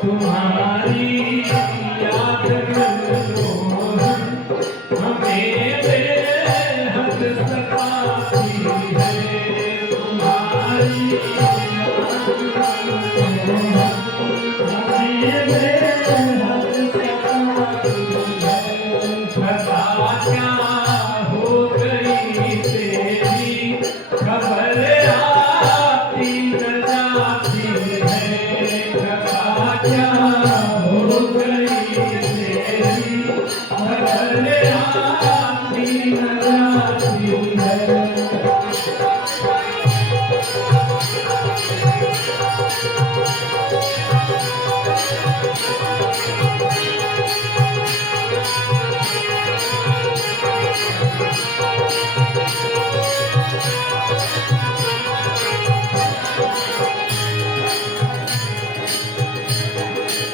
तुम्हारी याद मनमोहन हमें बेहद सताती है। तुम्हारी याद मनमोहन हमें बेहद सताती है। खता क्या हो गई तेरी खबर आती न जाती है। खता क्या हो गई तेरी खबर आती न जाती है।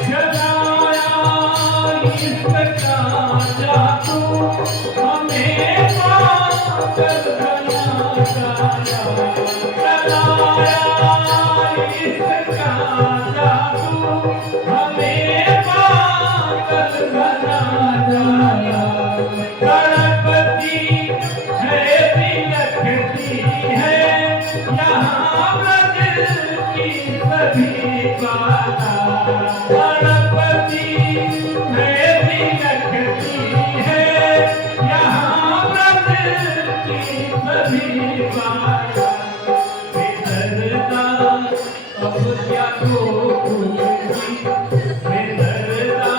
जगाया इसका जादू हमें पागल बनाया। जगाया इसका जादू हमें पागल बनाया। तड़पती है बिलखती है यहाँ ब्रज की सभी बाला। तड़पती है बिलखती है यहाँ ब्रज की सभी बाला। बेदर्दा अब क्या को खुलती, बेदर्दा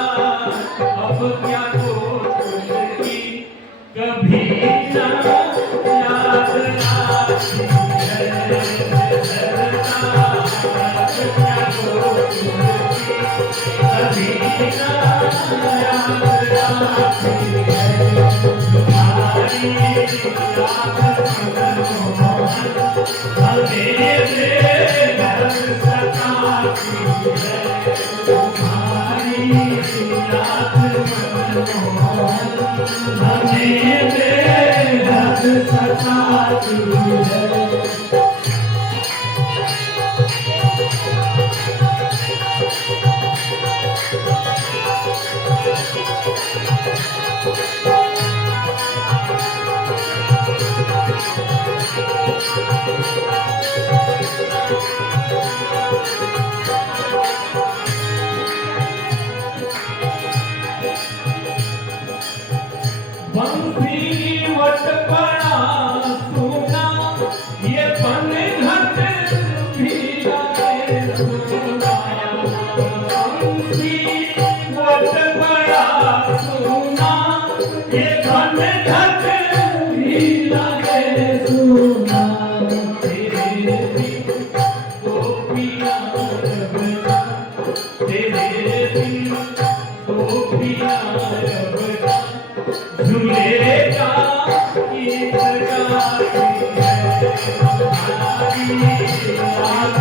अब क्या को खुलती, कभी ना याद आती है। बेदर्दा अब क्या को खुलती, कभी ना याद आती है। तुम्हारी याद मनमोहन हमें बेहद सताती है। तुम्हारी याद मनमोहन हमें बेहद सताती है। बंसी वट पड़ा सुना ये पनघट भी लाए सुना। बंसी वट पड़ा सुना ये पनघट भी लाए सुना। तेरे बिन गोपियाँ रबना, तेरे बिन गोपियाँ रबना झूले का गीत गाती है। तुम्हारी याद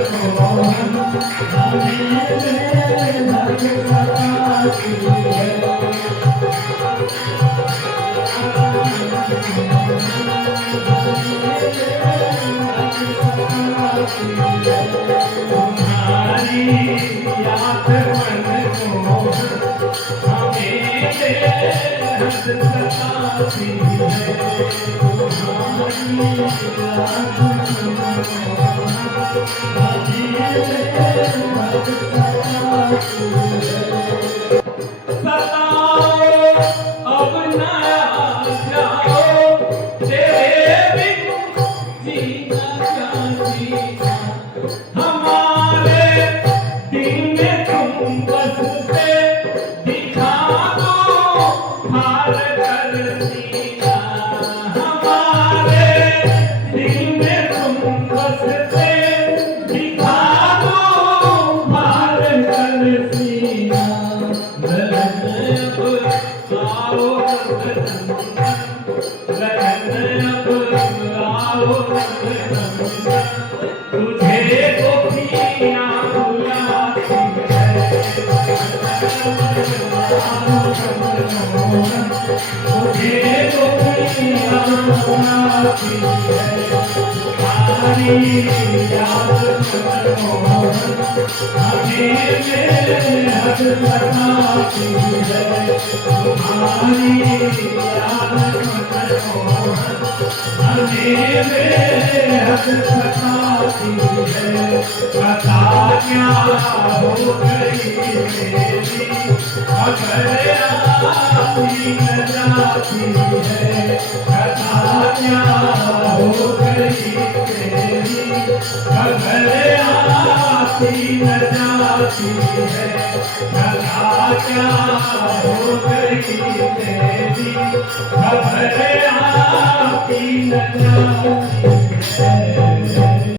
मनमोहन हमें बेहद सताती है। तुम्हारी याद मनमोहन हमें बेहद सताती है। तुम्हारी याद सताओ अब न जाओ तेरे बिन जीना क्या जीना। हमारे दिल में तुम बसते दिखा दो हार कर सीना। हमारे दिल में तुम बसते दिखा दो हार कर सीना। लगन अब आओ रघुनंदन, लगन अब आओ रघुनंदन, तुझे गोपियाँ बुलाती है। तुझे गोपियाँ बुलाती है। हमारी याद मनमोहन हमें बेहद सताती है हमारी याद मनमोहन हमें बेहद सताती है पता क्या हो गई मेरी अगर आती न जाती है पता क्या हो गई मेरी अगर आती न जाती है पता क्या हो गई मेरी अगर आती न जाती है।